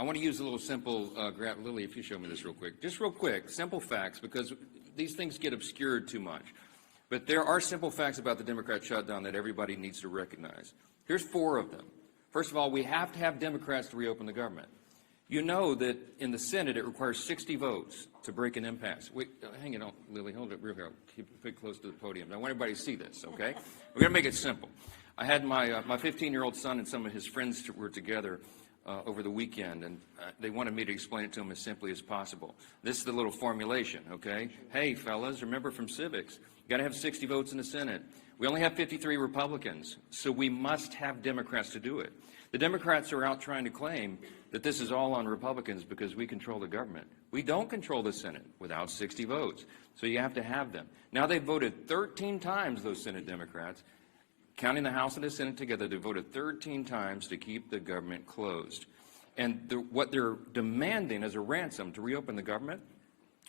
I want to use a little simple, Lily, if you show me this real quick. Just real quick, simple facts, because these things get obscured too much. But there are simple facts about the Democrat shutdown that everybody needs to recognize. Here's 4 of them. First of all, we have to have Democrats to reopen the government. You know that in the Senate it requires 60 votes to break an impasse. Wait, hang it on, Lily, hold it real here. Keep it close to the podium. I want everybody to see this, okay? We're going to make it simple. I had my 15-year-old son and some of his friends were together over the weekend, and they wanted me to explain it to them as simply as possible. This is the little formulation, okay? Hey, fellas, remember from civics, you got to have 60 votes in the Senate. We only have 53 Republicans, so we must have Democrats to do it. The Democrats are out trying to claim that this is all on Republicans because we control the government. We don't control the Senate without 60 votes, so you have to have them. Now they've voted 13 times, those Senate Democrats. Counting the House and the Senate together, they voted 13 times to keep the government closed. And what they're demanding as a ransom to reopen the government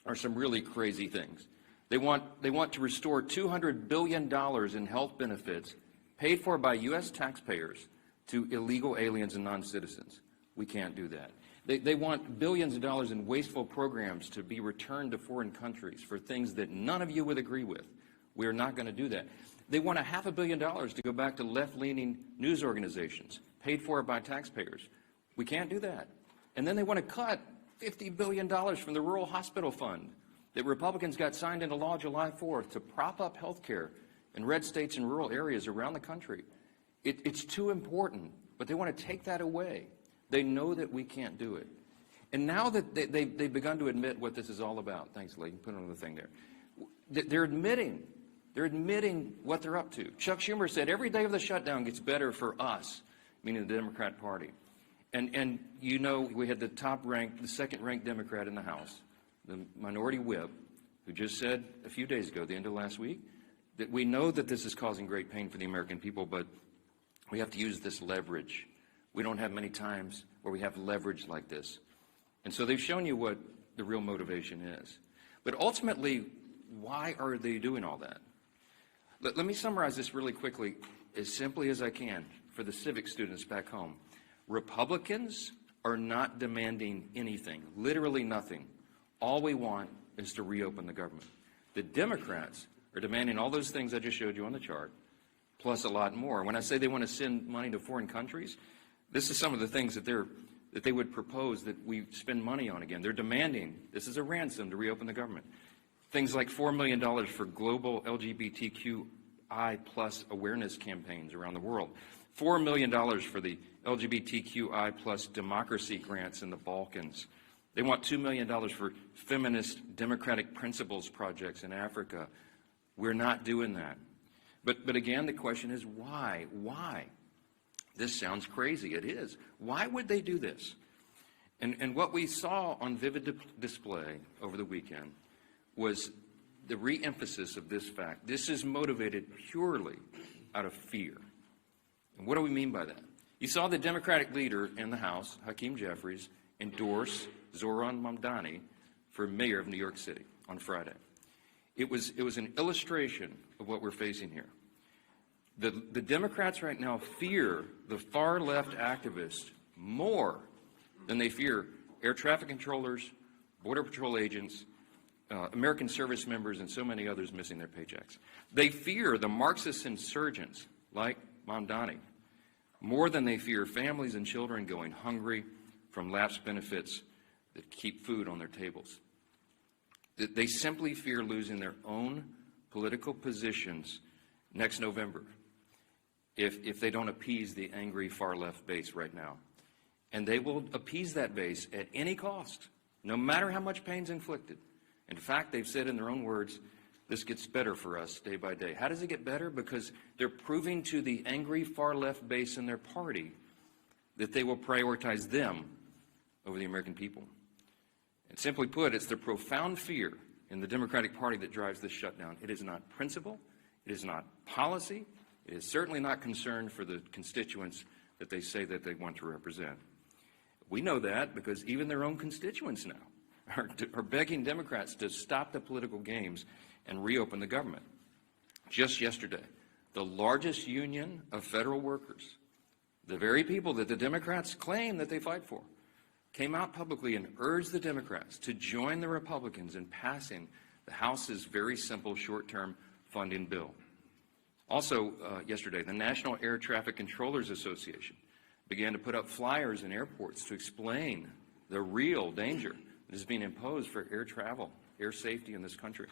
are some really crazy things. They want to restore $200 billion in health benefits paid for by U.S. taxpayers to illegal aliens and non-citizens. We can't do that. They want billions of dollars in wasteful programs to be returned to foreign countries for things that none of you would agree with. We are not going to do that. They want $500 million to go back to left-leaning news organizations, paid for by taxpayers. We can't do that. And then they want to cut $50 billion from the Rural Hospital Fund that Republicans got signed into law July 4th to prop up health care in red states and rural areas around the country. It's too important, but they want to take that away. They know that we can't do it. And now that they've begun to admit what this is all about, thanks, Lee, put another thing there. They're admitting what they're up to. Chuck Schumer said every day of the shutdown gets better for us, meaning the Democrat Party. And you know, we had the second-ranked Democrat in the House, the minority whip, who just said a few days ago, the end of last week, that we know that this is causing great pain for the American people, but we have to use this leverage. We don't have many times where we have leverage like this. And so they've shown you what the real motivation is. But ultimately, why are they doing all that? Let me summarize this really quickly, as simply as I can, for the civics students back home. Republicans are not demanding anything, literally nothing. All we want is to reopen the government. The Democrats are demanding all those things I just showed you on the chart, plus a lot more. When I say they want to send money to foreign countries, this is some of the things that they would propose that we spend money on again. They're demanding, this is a ransom to reopen the government. Things like $4 million for global LGBTQI plus awareness campaigns around the world. $4 million for the LGBTQI plus democracy grants in the Balkans. They want $2 million for feminist democratic principles projects in Africa. We're not doing that. But again, the question is why? Why? This sounds crazy. It is. Why would they do this? And what we saw on vivid display over the weekend was the re-emphasis of this fact. This is motivated purely out of fear. And what do we mean by that? You saw the Democratic leader in the House, Hakeem Jeffries, endorse Zohran Mamdani for mayor of New York City on Friday. It was an illustration of what we're facing here. The Democrats right now fear the far-left activists more than they fear air traffic controllers, Border Patrol agents, American service members, and so many others missing their paychecks. They fear the Marxist insurgents like Mamdani more than they fear families and children going hungry from lapsed benefits that keep food on their tables. They simply fear losing their own political positions next November if they don't appease the angry far-left base right now. And they will appease that base at any cost, no matter how much pain's inflicted. In fact, they've said in their own words, this gets better for us day by day. How does it get better? Because they're proving to the angry far-left base in their party that they will prioritize them over the American people. And simply put, it's the profound fear in the Democratic Party that drives this shutdown. It is not principle. It is not policy. It is certainly not concern for the constituents that they say that they want to represent. We know that because even their own constituents now are begging Democrats to stop the political games and reopen the government. Just yesterday, the largest union of federal workers, the very people that the Democrats claim that they fight for, came out publicly and urged the Democrats to join the Republicans in passing the House's very simple short-term funding bill. Also, yesterday, the National Air Traffic Controllers Association began to put up flyers in airports to explain the real danger that is being imposed for air travel, air safety in this country,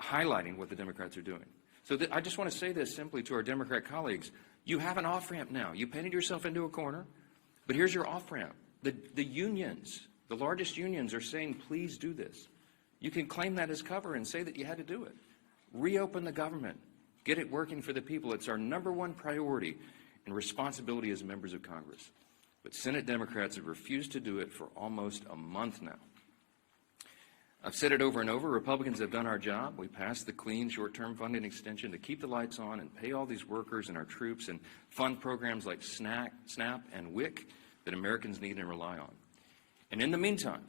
highlighting what the Democrats are doing. So I just want to say this simply to our Democrat colleagues. You have an off-ramp now. You painted yourself into a corner, but here's your off-ramp. The unions, the largest unions, are saying, please do this. You can claim that as cover and say that you had to do it. Reopen the government. Get it working for the people. It's our #1 priority and responsibility as members of Congress. But Senate Democrats have refused to do it for almost a month now. I've said it over and over. Republicans have done our job. We passed the clean short-term funding extension to keep the lights on and pay all these workers and our troops and fund programs like SNAP and WIC that Americans need and rely on. And in the meantime,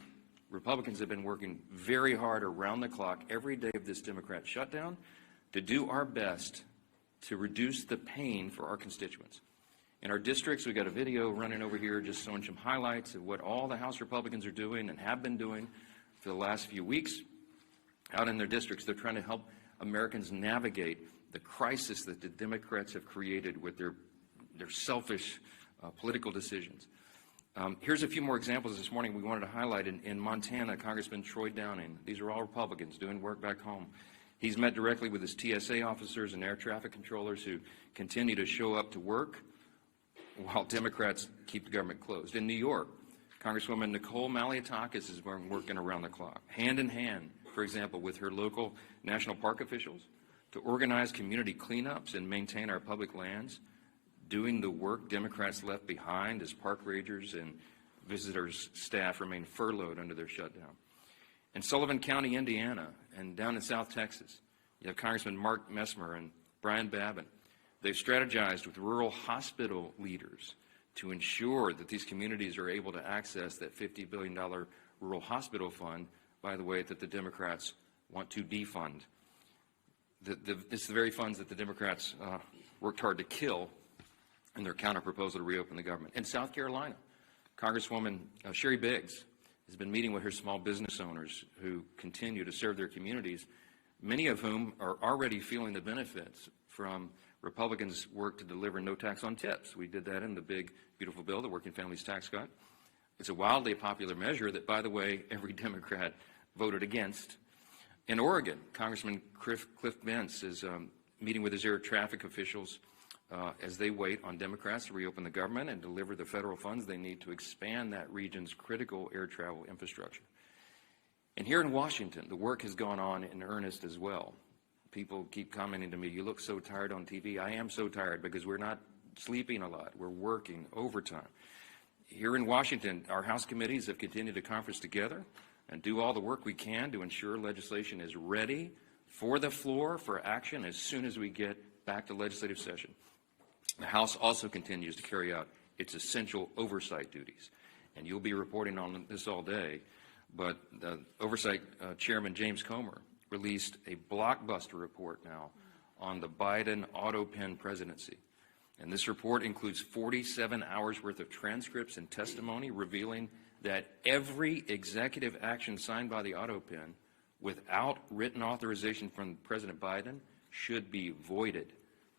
Republicans have been working very hard around the clock every day of this Democrat shutdown to do our best to reduce the pain for our constituents. In our districts, we've got a video running over here just showing some highlights of what all the House Republicans are doing and have been doing for the last few weeks. Out in their districts, they're trying to help Americans navigate the crisis that the Democrats have created with their selfish political decisions. Here's a few more examples this morning we wanted to highlight. In Montana, Congressman Troy Downing, these are all Republicans doing work back home. He's met directly with his TSA officers and air traffic controllers who continue to show up to work while Democrats keep the government closed. In New York, Congresswoman Nicole Maliotakis has been working around the clock, hand in hand, for example, with her local national park officials to organize community cleanups and maintain our public lands, doing the work Democrats left behind as park rangers and visitors' staff remain furloughed under their shutdown. In Sullivan County, Indiana, and down in South Texas, you have Congressman Mark Messmer and Brian Babin. They've strategized with rural hospital leaders to ensure that these communities are able to access that $50 billion rural hospital fund, by the way, that the Democrats want to defund. It's the very funds that the Democrats worked hard to kill in their counter-proposal to reopen the government. In South Carolina, Congresswoman Sherry Biggs has been meeting with her small business owners who continue to serve their communities, many of whom are already feeling the benefits from Republicans' work to deliver no tax on tips. We did that in the big, beautiful bill, the Working Families Tax Cut. It's a wildly popular measure that, by the way, every Democrat voted against. In Oregon, Congressman Cliff Bentz is meeting with his air traffic officials as they wait on Democrats to reopen the government and deliver the federal funds they need to expand that region's critical air travel infrastructure. And here in Washington, the work has gone on in earnest as well. People keep commenting to me, you look so tired on TV. I am so tired because we're not sleeping a lot. We're working overtime. Here in Washington, our House committees have continued to conference together and do all the work we can to ensure legislation is ready for the floor for action as soon as we get back to legislative session. The House also continues to carry out its essential oversight duties. And you'll be reporting on this all day, but the Oversight Chairman James Comer released a blockbuster report now on the Biden auto pen presidency. And this report includes 47 hours worth of transcripts and testimony revealing that every executive action signed by the auto pen without written authorization from President Biden should be voided.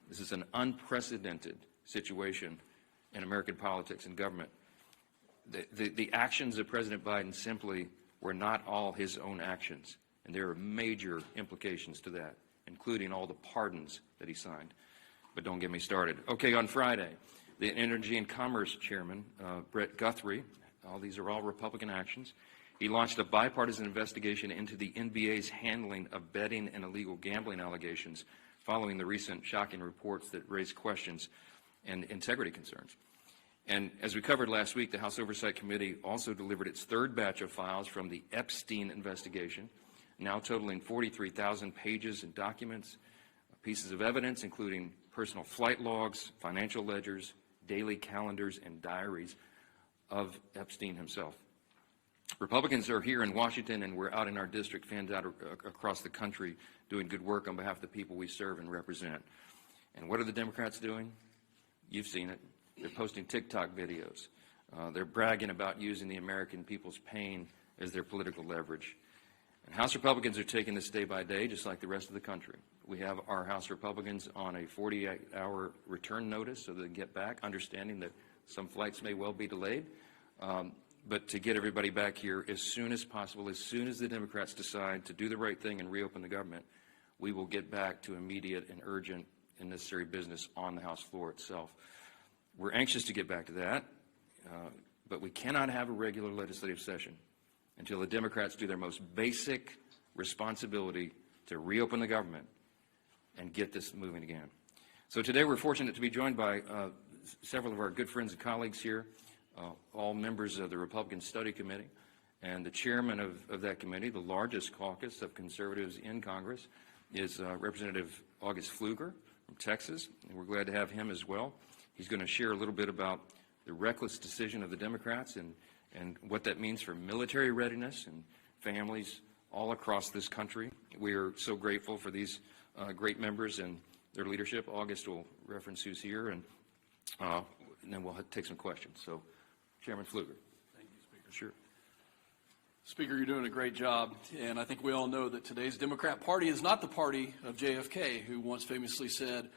This is an unprecedented situation in American politics and government. The actions of President Biden simply were not all his own actions. And there are major implications to that, including all the pardons that he signed. But don't get me started. Okay, on Friday, the Energy and Commerce Chairman, Brett Guthrie, these are all Republican actions, he launched a bipartisan investigation into the NBA's handling of betting and illegal gambling allegations following the recent shocking reports that raised questions and integrity concerns. And as we covered last week, the House Oversight Committee also delivered its third batch of files from the Epstein investigation, now totaling 43,000 pages and documents, pieces of evidence, including personal flight logs, financial ledgers, daily calendars, and diaries of Epstein himself. Republicans are here in Washington, and we're out in our district, fans out across the country, doing good work on behalf of the people we serve and represent. And what are the Democrats doing? You've seen it. They're posting TikTok videos They're bragging about using the American people's pain as their political leverage. And House Republicans are taking this day by day, just like the rest of the country. We have our House Republicans on a 48-hour return notice so they can get back, understanding that some flights may well be delayed. But to get everybody back here as soon as possible, as soon as the Democrats decide to do the right thing and reopen the government, we will get back to immediate and urgent and necessary business on the House floor itself. We're anxious to get back to that, but we cannot have a regular legislative session until the Democrats do their most basic responsibility to reopen the government and get this moving again. So today we're fortunate to be joined by several of our good friends and colleagues here, all members of the Republican Study Committee, and the chairman of that committee, the largest caucus of conservatives in Congress, is Representative August Pfluger from Texas, and we're glad to have him as well. He's going to share a little bit about the reckless decision of the Democrats and what that means for military readiness and families all across this country. We are so grateful for these great members and their leadership. August will reference who's here, and then we'll take some questions. So, Chairman Pfluger. Thank you, Speaker. Sure. Speaker, you're doing a great job, and I think we all know that today's Democrat Party is not the party of JFK, who once famously said,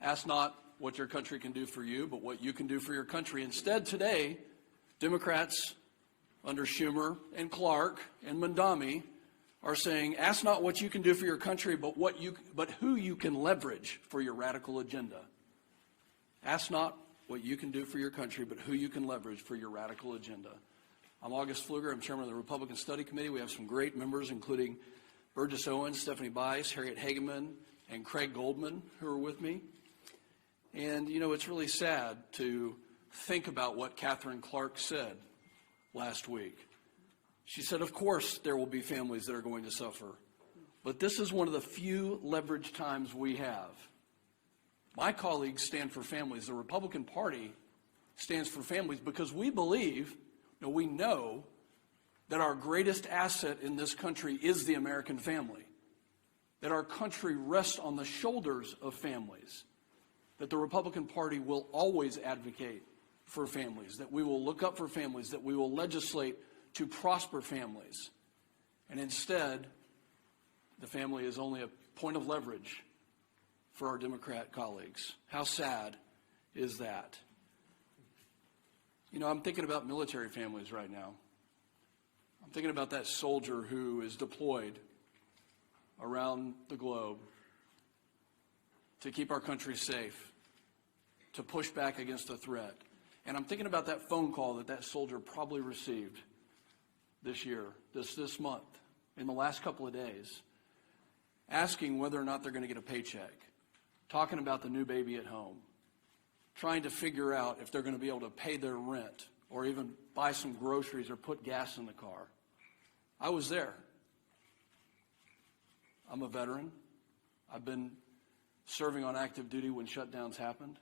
"Ask not what your country can do for you, but what you can do for your country." Instead, today, Democrats under Schumer and Clark and Mandami are saying, "Ask not what you can do for your country, but who you can leverage for your radical agenda." Ask not what you can do for your country, but who you can leverage for your radical agenda. I'm August Pfluger. I'm chairman of the Republican Study Committee. We have some great members, including Burgess Owens, Stephanie Bice, Harriet Hageman, and Craig Goldman, who are with me. And, you know, it's really sad to think about what Catherine Clark said last week. She said, of course, there will be families that are going to suffer, but this is one of the few leverage times we have. My colleagues stand for families. The Republican Party stands for families because we believe, we know that our greatest asset in this country is the American family, that our country rests on the shoulders of families, that the Republican Party will always advocate for families, that we will look up for families, that we will legislate to prosper families. And instead, the family is only a point of leverage for our Democrat colleagues. How sad is that? You know, I'm thinking about military families right now. I'm thinking about that soldier who is deployed around the globe to keep our country safe, to push back against a threat. And I'm thinking about that phone call that soldier probably received this year, this month, in the last couple of days, asking whether or not they're going to get a paycheck, talking about the new baby at home, trying to figure out if they're going to be able to pay their rent or even buy some groceries or put gas in the car. I was there. I'm a veteran. I've been serving on active duty when shutdowns happened.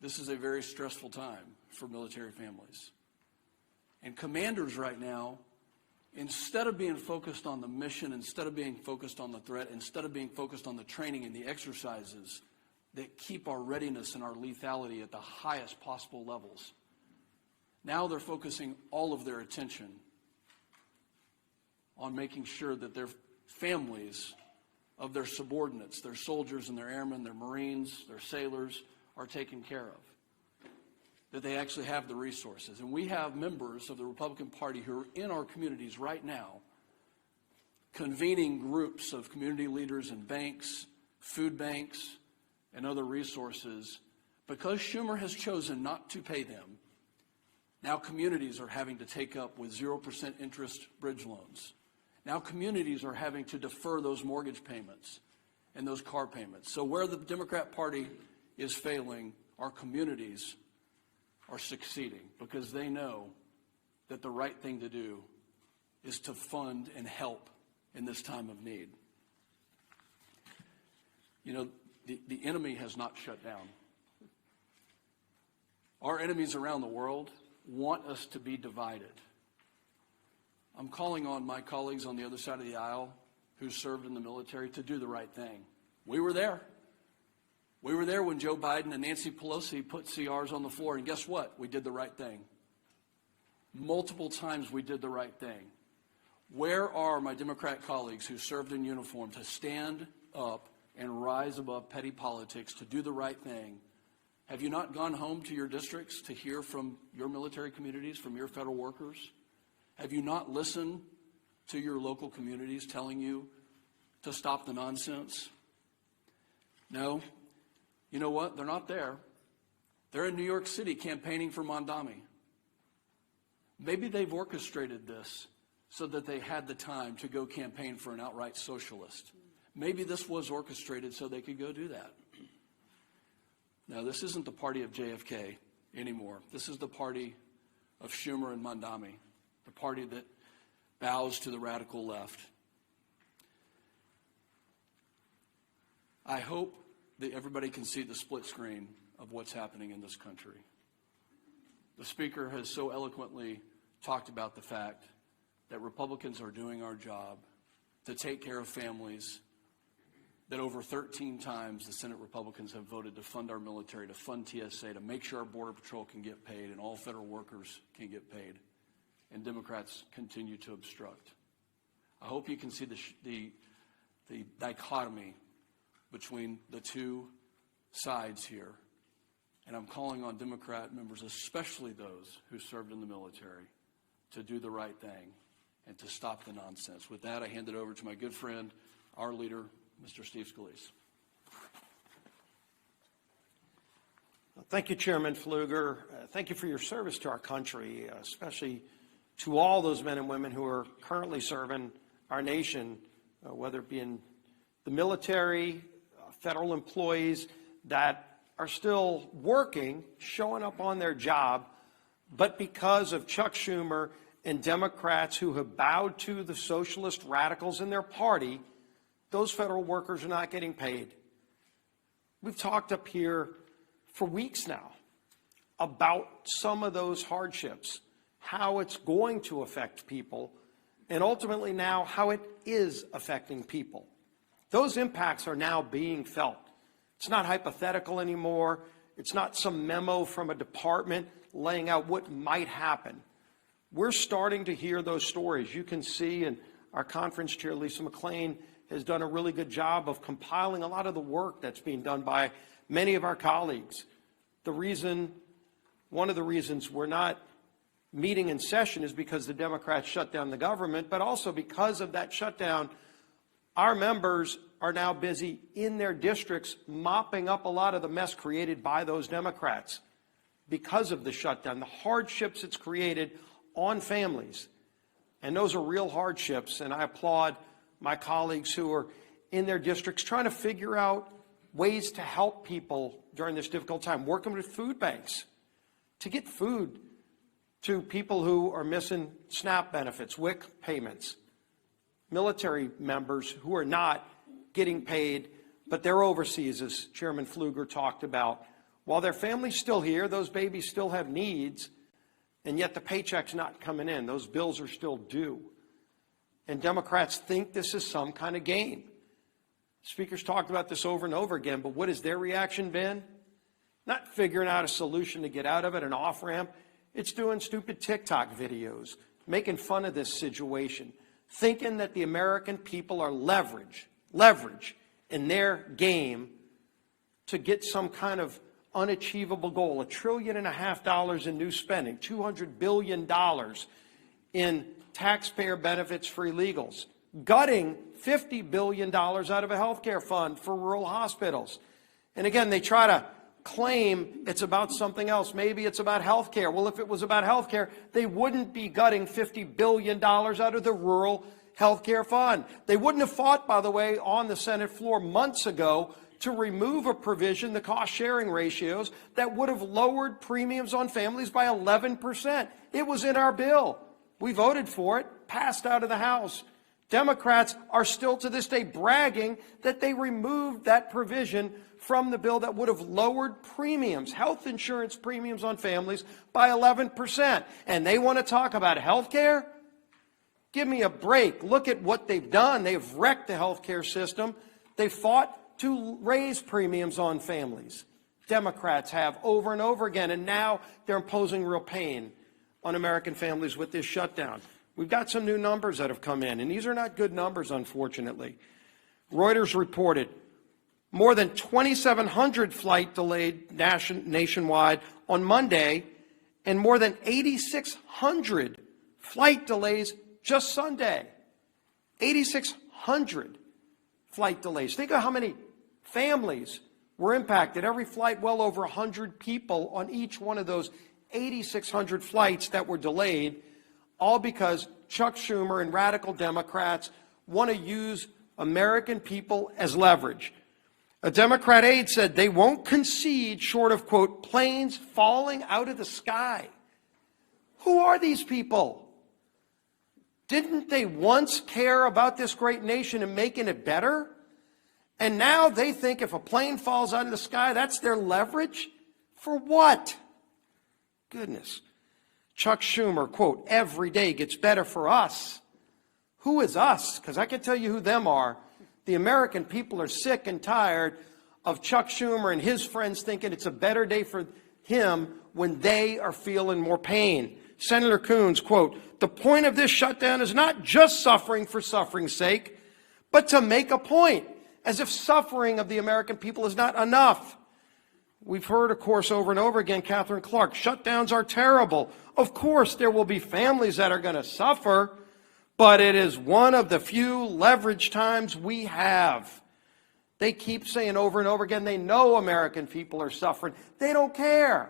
This is a very stressful time for military families. And commanders right now, instead of being focused on the mission, instead of being focused on the threat, instead of being focused on the training and the exercises that keep our readiness and our lethality at the highest possible levels, now they're focusing all of their attention on making sure that their families of their subordinates, their soldiers and their airmen, their Marines, their sailors, are taken care of, that they actually have the resources. And we have members of the Republican Party who are in our communities right now convening groups of community leaders and banks, food banks, and other resources. Because Schumer has chosen not to pay them, now communities are having to take up with 0% interest bridge loans. Now communities are having to defer those mortgage payments and those car payments. So where the Democrat Party is failing, our communities are succeeding because they know that the right thing to do is to fund and help in this time of need. You know, the enemy has not shut down. Our enemies around the world want us to be divided. I'm calling on my colleagues on the other side of the aisle who served in the military to do the right thing. We were there. We were there when Joe Biden and Nancy Pelosi put CRs on the floor, and guess what? We did the right thing. multiple times we did the right thing. Where are my Democrat colleagues who served in uniform to stand up and rise above petty politics, to do the right thing? Have you not gone home to your districts to hear from your military communities, from your federal workers? Have you not listened to your local communities telling you to stop the nonsense? No. You know what? They're not there. They're in New York City campaigning for Mondami. Maybe they've orchestrated this so that they had the time to go campaign for an outright socialist. Maybe this was orchestrated so they could go do that. Now, this isn't the party of JFK anymore. This is the party of Schumer and Mondami, the party that bows to the radical left. I hope that everybody can see the split screen of what's happening in this country. The Speaker has so eloquently talked about the fact that Republicans are doing our job to take care of families, that over 13 times the Senate Republicans have voted to fund our military, to fund TSA, to make sure our Border Patrol can get paid and all federal workers can get paid, and Democrats continue to obstruct. I hope you can see the dichotomy between the two sides here. And I'm calling on Democrat members, especially those who served in the military, to do the right thing and to stop the nonsense. With that, I hand it over to my good friend, our leader, Mr. Steve Scalise. Thank you, Chairman Pfluger. Thank you for your service to our country, especially to all those men and women who are currently serving our nation, whether it be in the military, federal employees that are still working, showing up on their job, but because of Chuck Schumer and Democrats who have bowed to the socialist radicals in their party, those federal workers are not getting paid. We've talked up here for weeks now about some of those hardships, how it's going to affect people, and ultimately now how it is affecting people. Those impacts are now being felt. It's not hypothetical anymore. It's not some memo from a department laying out what might happen. We're starting to hear those stories. You can see, and our conference chair, Lisa McClain, has done a really good job of compiling a lot of the work that's being done by many of our colleagues. One of the reasons we're not meeting in session is because the Democrats shut down the government, but also because of that shutdown, our members are now busy in their districts mopping up a lot of the mess created by those Democrats because of the shutdown, the hardships it's created on families. And those are real hardships, and I applaud my colleagues who are in their districts trying to figure out ways to help people during this difficult time, working with food banks to get food to people who are missing SNAP benefits, WIC payments, military members who are not getting paid, but they're overseas, as Chairman Pfluger talked about. While their family's still here, those babies still have needs, and yet the paycheck's not coming in. Those bills are still due. And Democrats think this is some kind of game. Speakers talked about this over and over again, but what has their reaction been? Not figuring out a solution to get out of it, an off-ramp. It's doing stupid TikTok videos, making fun of this situation, thinking that the American people are leverage in their game to get some kind of unachievable goal, $1.5 trillion in new spending, $200 billion in taxpayer benefits for illegals, gutting $50 billion out of a health care fund for rural hospitals. And again, they try to claim it's about something else. Maybe it's about health care. Well, if it was about health care, they wouldn't be gutting $50 billion out of the rural health care fund. They wouldn't have fought, by the way, on the Senate floor months ago to remove a provision, the cost-sharing ratios, that would have lowered premiums on families by 11%. It was in our bill. We voted for it, passed out of the House. Democrats are still to this day bragging that they removed that provision from the bill that would have lowered premiums, health insurance premiums on families by 11%. And they want to talk about health care? Give me a break. Look at what they've done. They've wrecked the health care system. They fought to raise premiums on families. Democrats have over and over again, and now they're imposing real pain on American families with this shutdown. We've got some new numbers that have come in, and these are not good numbers, unfortunately. Reuters reported more than 2,700 flight delayed nationwide on Monday, and more than 8,600 flight delays just Sunday. 8,600 flight delays. Think of how many families were impacted. Every flight, well over 100 people on each one of those 8,600 flights that were delayed, all because Chuck Schumer and radical Democrats want to use American people as leverage. A Democrat aide said they won't concede short of, quote, planes falling out of the sky. Who are these people? Didn't they once care about this great nation and making it better? And now they think if a plane falls out of the sky, that's their leverage? For what? Goodness. Chuck Schumer, quote, every day gets better for us. Who is us? Because I can tell you who them are. The American people are sick and tired of Chuck Schumer and his friends thinking it's a better day for him when they are feeling more pain. Senator Coons, quote, the point of this shutdown is not just suffering for suffering's sake, but to make a point, as if suffering of the American people is not enough. We've heard, of course, over and over again, Catherine Clark, shutdowns are terrible. Of course, there will be families that are going to suffer, but it is one of the few leverage times we have. They keep saying over and over again, they know American people are suffering. They don't care.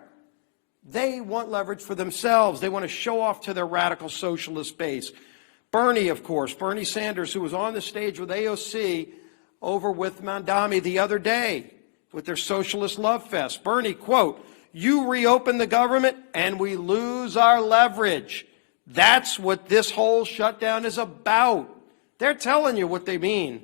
They want leverage for themselves. They want to show off to their radical socialist base. Bernie, of course, Bernie Sanders, who was on the stage with AOC over with Mandami the other day with their socialist love fest. Bernie, quote, you reopen the government and we lose our leverage. That's what this whole shutdown is about. They're telling you what they mean.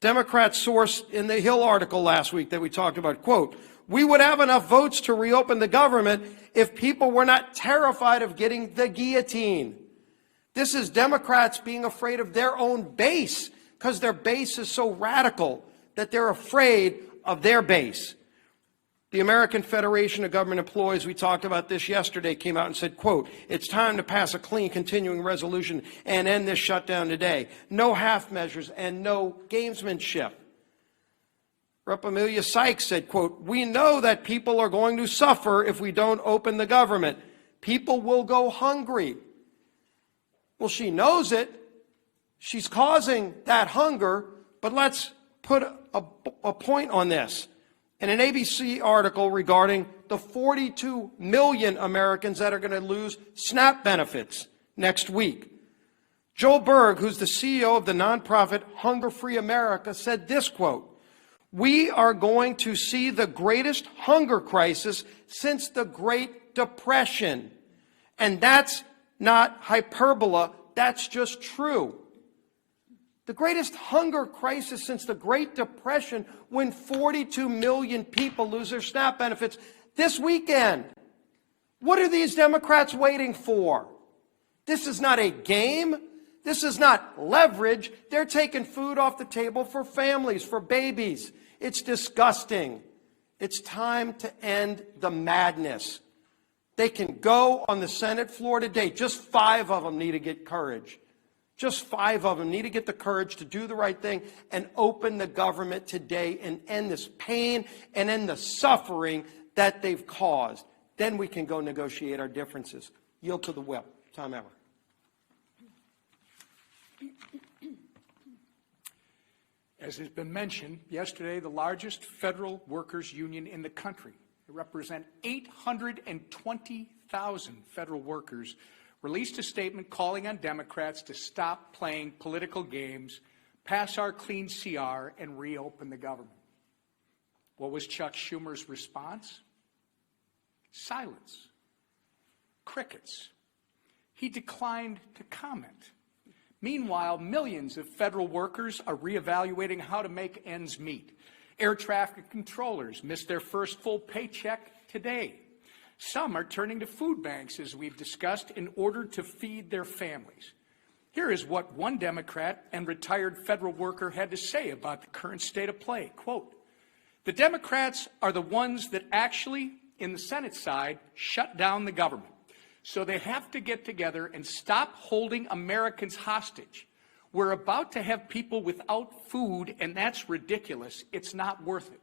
Democrat source in the Hill article last week that we talked about, quote, we would have enough votes to reopen the government if people were not terrified of getting the guillotine. This is Democrats being afraid of their own base because their base is so radical that they're afraid of their base. The American Federation of Government Employees, we talked about this yesterday, came out and said, quote, it's time to pass a clean continuing resolution and end this shutdown today. No half measures and no gamesmanship. Rep. Amelia Sykes said, quote, we know that people are going to suffer if we don't open the government. People will go hungry. Well, she knows it. She's causing that hunger, but let's put a point on this. In an ABC article regarding the 42 million Americans that are going to lose SNAP benefits next week, Joel Berg, who's the CEO of the nonprofit Hunger Free America, said this, quote, we are going to see the greatest hunger crisis since the Great Depression. And that's not hyperbole, that's just true. The greatest hunger crisis since the Great Depression, when 42 million people lose their SNAP benefits this weekend. What are these Democrats waiting for? This is not a game. This is not leverage. They're taking food off the table for families, for babies. It's disgusting. It's time to end the madness. They can go on the Senate floor today. Just 5 of them need to get courage. Just 5 of them need to get the courage to do the right thing and open the government today and end this pain and end the suffering that they've caused. Then we can go negotiate our differences. Yield to the whip. Time ever. As has been mentioned, yesterday the largest federal workers union in the country, they represent 820,000 federal workers, released a statement calling on Democrats to stop playing political games, pass our clean CR, and reopen the government. What was Chuck Schumer's response? Silence. Crickets. He declined to comment. Meanwhile, millions of federal workers are reevaluating how to make ends meet. Air traffic controllers missed their first full paycheck today. Some are turning to food banks, as we've discussed, in order to feed their families. Here is what one Democrat and retired federal worker had to say about the current state of play. Quote, the Democrats are the ones that actually, in the Senate side, shut down the government. So they have to get together and stop holding Americans hostage. We're about to have people without food, and that's ridiculous. It's not worth it.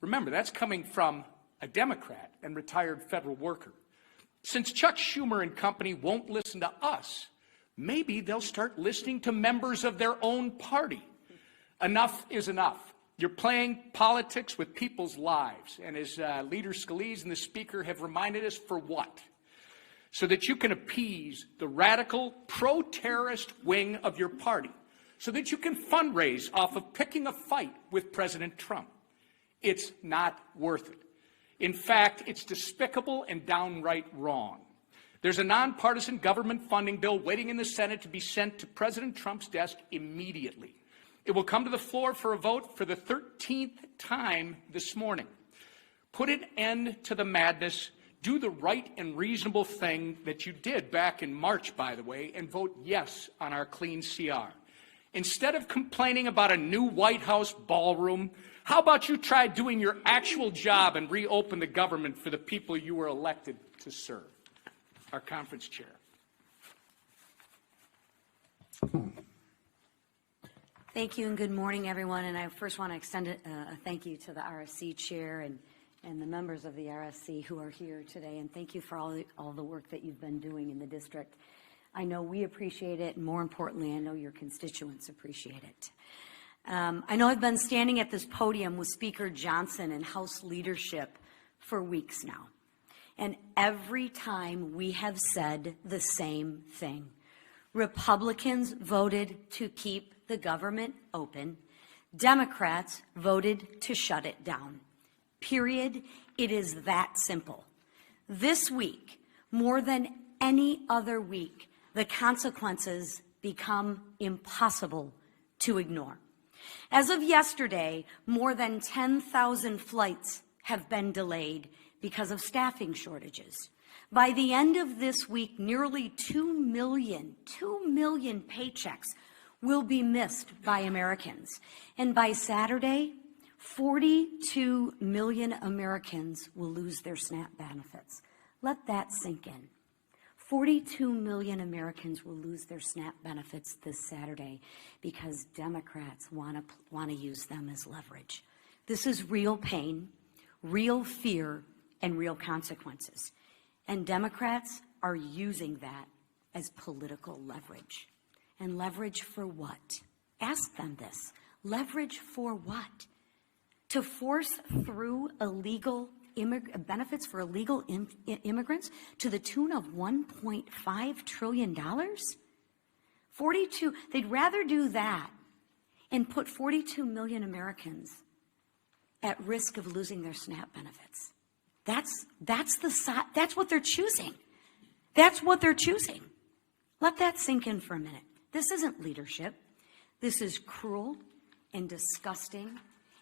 Remember, that's coming from a Democrat and retired federal worker. Since Chuck Schumer and company won't listen to us, maybe they'll start listening to members of their own party. Enough is enough. You're playing politics with people's lives. And as Leader Scalise and the Speaker have reminded us, for what? So that you can appease the radical pro-terrorist wing of your party. So that you can fundraise off of picking a fight with President Trump. It's not worth it. In fact, it's despicable and downright wrong. There's a nonpartisan government funding bill waiting in the Senate to be sent to President Trump's desk immediately. It will come to the floor for a vote for the 13th time this morning. Put an end to the madness. Do the right and reasonable thing that you did back in March, by the way, and vote yes on our clean CR. Instead of complaining about a new White House ballroom, how about you try doing your actual job and reopen the government for the people you were elected to serve? Our conference chair. Thank you and good morning, everyone. And I first want to extend a thank you to the RSC chair and the members of the RSC who are here today. And thank you for all the work that you've been doing in the district. I know we appreciate it, and more importantly, I know your constituents appreciate it. I know I've been standing at this podium with Speaker Johnson and House leadership for weeks now. And every time we have said the same thing. Republicans voted to keep the government open. Democrats voted to shut it down. Period. It is that simple. This week, more than any other week, the consequences become impossible to ignore. As of yesterday, more than 10,000 flights have been delayed because of staffing shortages. By the end of this week, nearly 2 million paychecks will be missed by Americans. And by Saturday, 42 million Americans will lose their SNAP benefits. Let that sink in. 42 million Americans will lose their SNAP benefits this Saturday because Democrats want to use them as leverage. This is real pain, real fear, and real consequences. And Democrats are using that as political leverage. And leverage for what? Ask them this. Leverage for what? To force through illegal benefits for illegal immigrants to the tune of $1.5 trillion? 42, they'd rather do that and put 42 million Americans at risk of losing their SNAP benefits. That's what they're choosing. That's what they're choosing. Let that sink in for a minute. This isn't leadership. This is cruel and disgusting,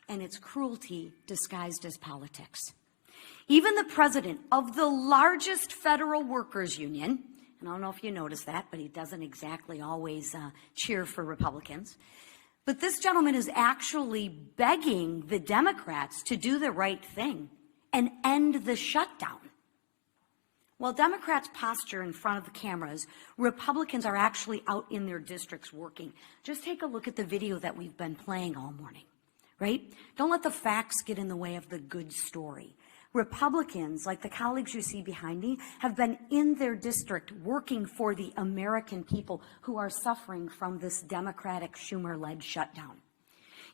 and it's cruelty disguised as politics. Even the president of the largest federal workers union, and I don't know if you noticed that, but he doesn't exactly always cheer for Republicans, but this gentleman is actually begging the Democrats to do the right thing and end the shutdown. While Democrats posture in front of the cameras, Republicans are actually out in their districts working. Just take a look at the video that we've been playing all morning, right? Don't let the facts get in the way of the good story. Republicans, like the colleagues you see behind me, have been in their district working for the American people who are suffering from this Democratic Schumer-led shutdown.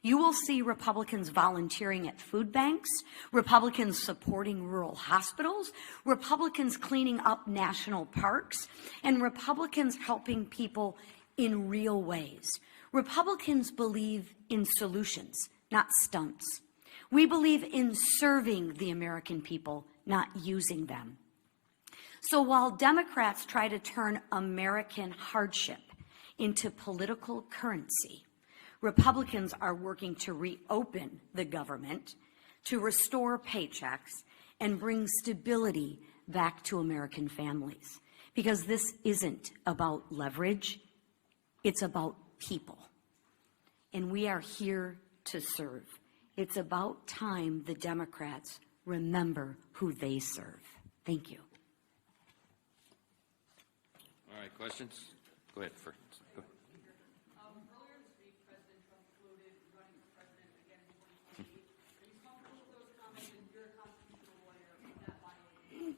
You will see Republicans volunteering at food banks, Republicans supporting rural hospitals, Republicans cleaning up national parks, and Republicans helping people in real ways. Republicans believe in solutions, not stunts. We believe in serving the American people, not using them. So while Democrats try to turn American hardship into political currency, Republicans are working to reopen the government, to restore paychecks, and bring stability back to American families. Because this isn't about leverage, it's about people. And we are here to serve. It's about time the Democrats remember who they serve. Thank you. Questions? Go ahead first. Go ahead. Earlier this week, President Trump floated running for president again in 2028. Are you comfortable with those comments, and you're a constitutional lawyer, with that violating?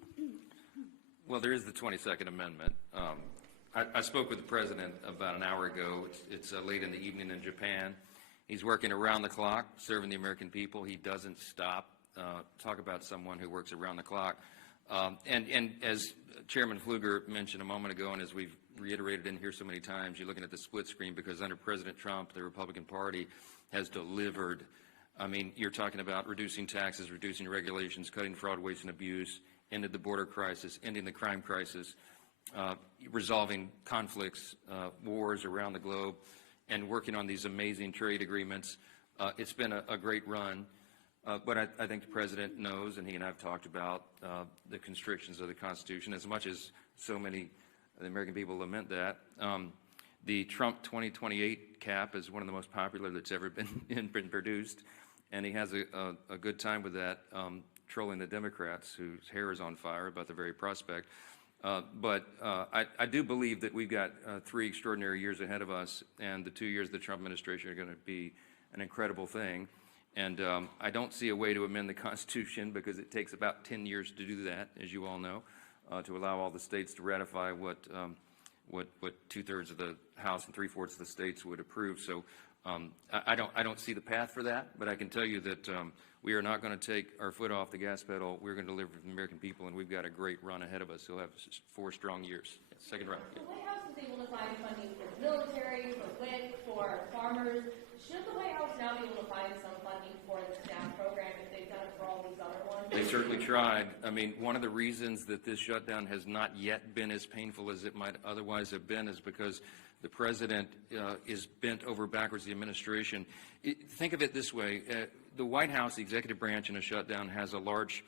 Well, there is the 22nd Amendment. I spoke with the president about an hour ago. It's late in the evening in Japan. He's working around the clock, serving the American people. He doesn't stop. Talk about someone who works around the clock. And as Chairman Pfluger mentioned a moment ago, and as we've reiterated in here so many times, you're looking at the split screen because under President Trump, the Republican Party has delivered. I mean, you're talking about reducing taxes, reducing regulations, cutting fraud, waste, and abuse, ended the border crisis, ending the crime crisis, resolving conflicts, wars around the globe, and working on these amazing trade agreements. It's been a great run. But I think the president knows, and he and I have talked about the constrictions of the Constitution, as much as so many of the American people lament that. The Trump 2028 cap is one of the most popular that's ever been produced, and he has a good time with that, trolling the Democrats whose hair is on fire about the very prospect. But I do believe that we've got 3 extraordinary years ahead of us, and the 2 years of the Trump administration are going to be an incredible thing. And I don't see a way to amend the Constitution because it takes about 10 years to do that, as you all know, to allow all the states to ratify what 2/3 of the House and 3/4 of the states would approve. So I don't see the path for that, but I can tell you that we are not going to take our foot off the gas pedal. We're going to deliver for the American people, and we've got a great run ahead of us. We'll have 4 strong years. Yes, second round. The White House is able to find funding for the military, for WIC, for farmers. Should the White House now be able to find some funding for the SNAP program if they've done it for all these other ones? They certainly tried. I mean, one of the reasons that this shutdown has not yet been as painful as it might otherwise have been is because the president is bent over backwards, the administration. Think of it this way. The White House, the executive branch in a shutdown, has a large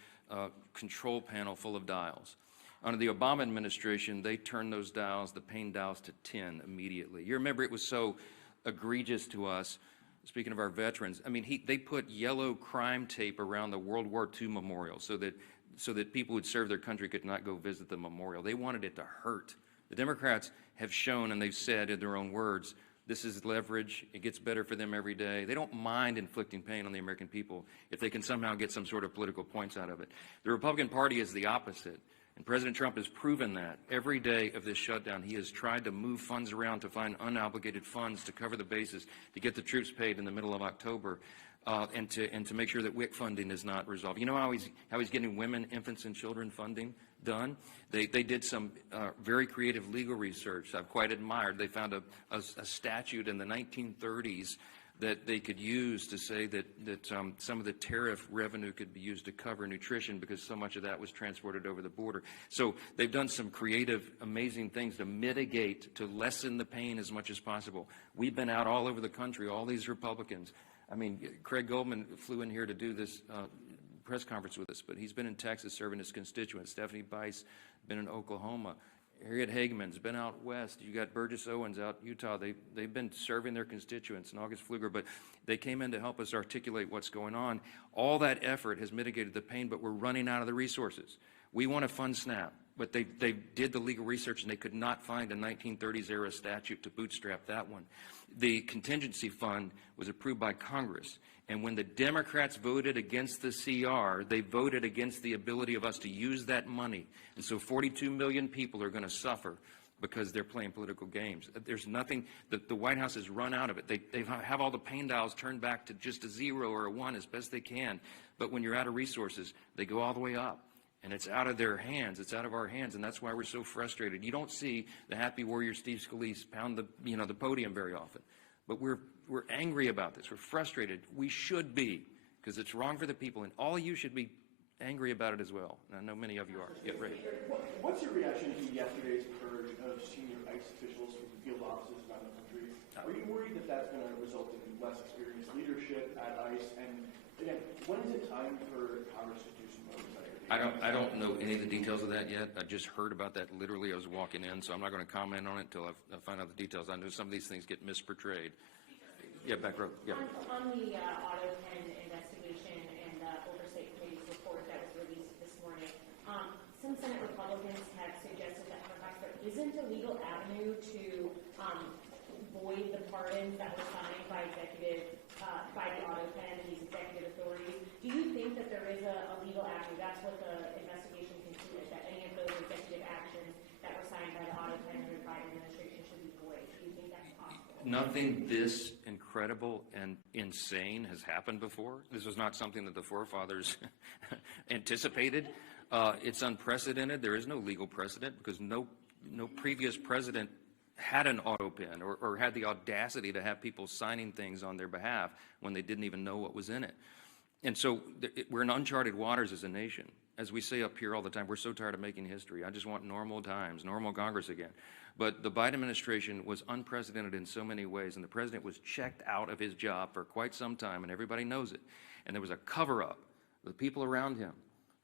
control panel full of dials. Under the Obama administration, they turned those dials, the pain dials, to 10 immediately. You remember it was so egregious to us. Speaking of our veterans, I mean, they put yellow crime tape around the World War II memorial so that people who'd served their country could not go visit the memorial. They wanted it to hurt. The Democrats have shown, and they've said in their own words, this is leverage. It gets better for them every day. They don't mind inflicting pain on the American people if they can somehow get some sort of political points out of it. The Republican Party is the opposite. And President Trump has proven that. Every day of this shutdown, he has tried to move funds around to find unobligated funds to cover the bases, to get the troops paid in the middle of October, and to make sure that WIC funding is not resolved. You know how he's getting women, infants, and children funding done? They did some very creative legal research I've quite admired. They found a statute in the 1930s that they could use to say that some of the tariff revenue could be used to cover nutrition because so much of that was transported over the border. So they've done some creative, amazing things to mitigate, to lessen the pain as much as possible. We've been out all over the country, all these Republicans. I mean, Craig Goldman flew in here to do this press conference with us, but he's been in Texas serving his constituents. Stephanie Bice been in Oklahoma. Harriet Hageman's been out west. You got Burgess Owens out in Utah. They've been serving their constituents, and August Pfluger, but they came in to help us articulate what's going on. All that effort has mitigated the pain, but we're running out of the resources. We want to fund SNAP, but they did the legal research, and they could not find a 1930s-era statute to bootstrap that one. The contingency fund was approved by Congress, and when the Democrats voted against the CR, they voted against the ability of us to use that money. And so 42 million people are going to suffer because they're playing political games. There's nothing, the White House has run out of it. They have all the pain dials turned back to just a 0 or a 1 as best they can. But when you're out of resources, they go all the way up. And it's out of their hands. It's out of our hands, and that's why we're so frustrated. You don't see the happy warrior Steve Scalise pound the podium very often. But we're angry about this. We're frustrated. We should be, because it's wrong for the people, and all of you should be angry about it as well. And I know many of you are. Get ready. What's your reaction to yesterday's purge of senior ICE officials from field offices around the country? Are you worried that that's going to result in less experienced leadership at ICE? And again, when is it time for Congress to do some oversight? I don't know any of the details of that yet. I just heard about that literally. I was walking in, so I'm not going to comment on it until I find out the details. I know some of these things get misportrayed. Yeah, back row. Yeah. On the auto pen investigation and the Oversight Committee's report that was released this morning, some Senate Republicans have suggested that perhaps there isn't a legal avenue to void the pardons that were signed by by the auto pen and these executive authorities? Do you think that there is a legal avenue? That's what the investigation concluded, that any of those executive actions that were signed by the auto pen and the Biden administration should be void. Do you think that's possible? Nothing this incredible and insane has happened before. This was not something that the forefathers anticipated. It's unprecedented. There is no legal precedent because no previous president had an auto pen or had the audacity to have people signing things on their behalf when they didn't even know what was in it. And so we're in uncharted waters as a nation. As we say up here all the time, we're so tired of making history. I just want normal times, normal Congress again. But the Biden administration was unprecedented in so many ways, and the president was checked out of his job for quite some time, and everybody knows it. And there was a cover-up. The people around him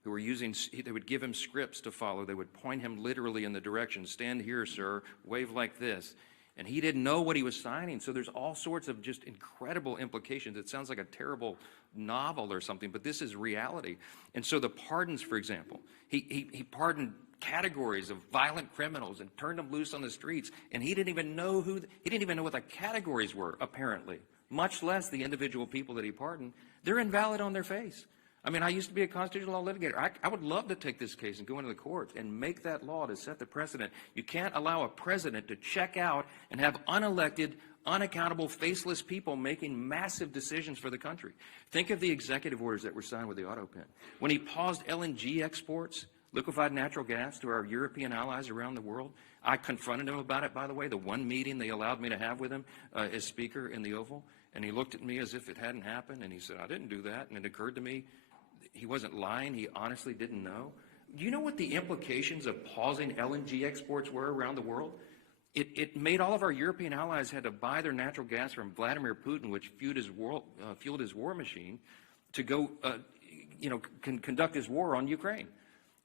who were they would give him scripts to follow. They would point him literally in the direction, stand here, sir, wave like this. And he didn't know what he was signing. So there's all sorts of just incredible implications. It sounds like a terrible novel or something, but this is reality. And so the pardons, for example, he pardoned categories of violent criminals and turned them loose on the streets. And he didn't even know what the categories were, apparently, much less the individual people that he pardoned. They're invalid on their face. I mean, I used to be a constitutional law litigator. I would love to take this case and go into the courts and make that law to set the precedent. You can't allow a president to check out and have unelected, unaccountable, faceless people making massive decisions for the country. Think of the executive orders that were signed with the auto pen. When he paused LNG exports, liquefied natural gas, to our European allies around the world, I confronted him about it, by the way, the one meeting they allowed me to have with him as Speaker in the Oval. And he looked at me as if it hadn't happened, and he said, I didn't do that. And it occurred to me, he wasn't lying. He honestly didn't know. Do you know what the implications of pausing LNG exports were around the world? It made all of our European allies had to buy their natural gas from Vladimir Putin, which fueled his war machine, to go, conduct his war on Ukraine.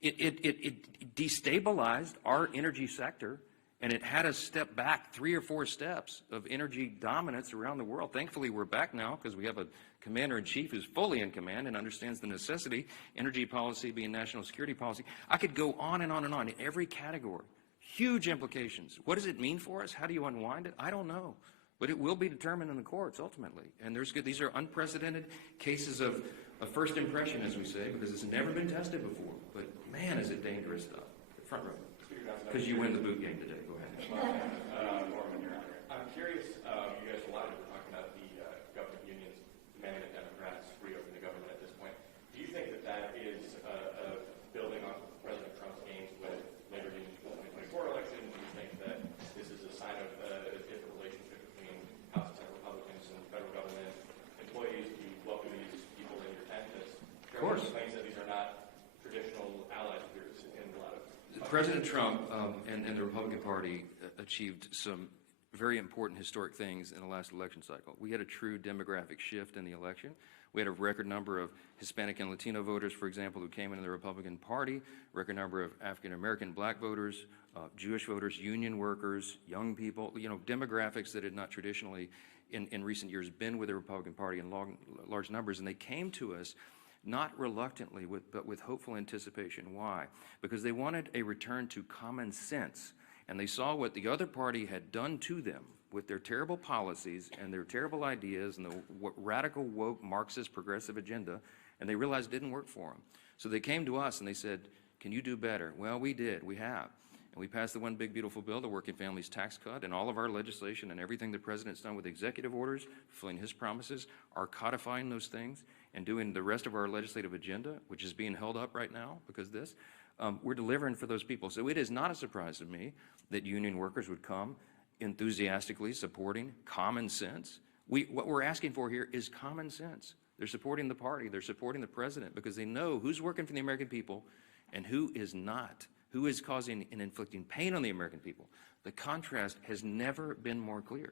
It destabilized our energy sector, and it had us step back 3 or 4 steps of energy dominance around the world. Thankfully, we're back now because we have a commander-in-chief who's fully in command and understands the necessity, energy policy being national security policy. I could go on and on and on in every category. Huge implications. What does it mean for us? How do you unwind it? I don't know. But it will be determined in the courts ultimately. And these are unprecedented cases of first impression, as we say, because it's never been tested before. But man, is it dangerous stuff. Front row. Because you win the boot game today. Go ahead. Norman, Your Honor. I'm curious, you guys a lot of talking about the government unions demanding that Democrats reopen the government at this point. Do you think that is building off of President Trump's gains with labor unions in the 2024 election? Do you think that this is a sign of a different relationship between House and Senate Republicans and federal government employees? Do you welcome these people in your tent? Of course. Claims that these are not traditional allies of yours in a lot of... President Trump and the Republican Party achieved some very important historic things in the last election cycle. We had a true demographic shift in the election. We had a record number of Hispanic and Latino voters, for example, who came into the Republican Party, record number of African-American black voters, Jewish voters, union workers, young people, demographics that had not traditionally in recent years been with the Republican Party in large numbers. And they came to us not reluctantly, but with hopeful anticipation. Why? Because they wanted a return to common sense. And they saw what the other party had done to them with their terrible policies and their terrible ideas and the radical, woke, Marxist, progressive agenda, and they realized it didn't work for them. So they came to us and they said, can you do better? Well, we did. We have. And we passed the One Big Beautiful Bill, the Working Families Tax Cut, and all of our legislation and everything the President's done with executive orders, fulfilling his promises, are codifying those things and doing the rest of our legislative agenda, which is being held up right now because of this. We're delivering for those people. So it is not a surprise to me that union workers would come enthusiastically supporting common sense. What we're asking for here is common sense. They're supporting the party. They're supporting the president because they know who's working for the American people and who is not, who is causing and inflicting pain on the American people. The contrast has never been more clear.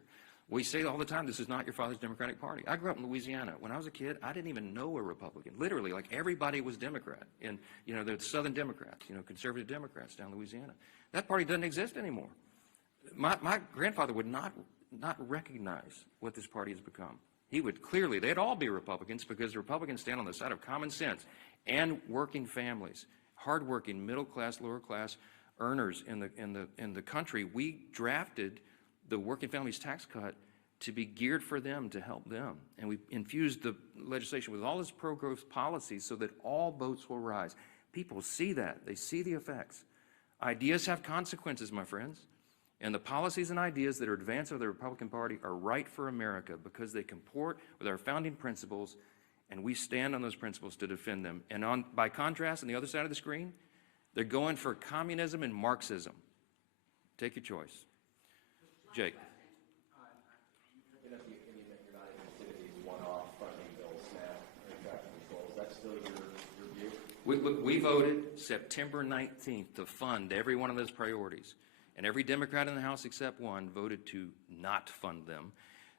We say all the time, this is not your father's Democratic Party. I grew up in Louisiana. When I was a kid, I didn't even know a Republican. Literally, like everybody was Democrat. And, the Southern Democrats, conservative Democrats down in Louisiana. That party doesn't exist anymore. My grandfather would not recognize what this party has become. He would clearly, they'd all be Republicans because the Republicans stand on the side of common sense and working families, hardworking, middle class, lower class earners in the country, we drafted the Working Families Tax Cut to be geared for them, to help them. And we infused the legislation with all this pro-growth policies so that all boats will rise. People see that. They see the effects. Ideas have consequences, my friends. And the policies and ideas that are advanced by the Republican Party are right for America because they comport with our founding principles, and we stand on those principles to defend them. And by contrast, on the other side of the screen, they're going for communism and Marxism. Take your choice. Jake. In the opinion that you're not able to consider these one-off funding bills, SNAP, or traffic control, is that still your view? We voted September 19th to fund every one of those priorities. And every Democrat in the House except one voted to not fund them.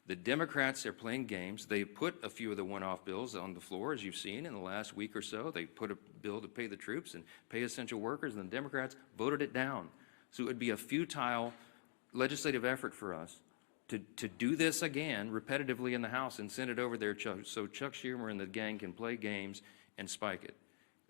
The Democrats are playing games. They put a few of the one-off bills on the floor, as you've seen in the last week or so. They put a bill to pay the troops and pay essential workers, and the Democrats voted it down. So it would be a futile legislative effort for us to do this again repetitively in the House and send it over there so Chuck Schumer and the gang can play games and spike it.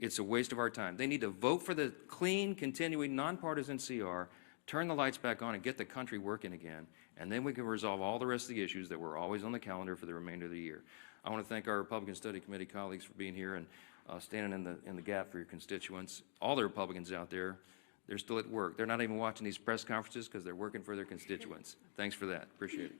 It's a waste of our time. They need to vote for the clean, continuing, nonpartisan CR, turn the lights back on and get the country working again, and then we can resolve all the rest of the issues that were always on the calendar for the remainder of the year. I want to thank our Republican Study Committee colleagues for being here and standing in the gap for your constituents. All the Republicans out there, they're still at work. They're not even watching these press conferences because they're working for their constituents. Thanks for that. Appreciate it.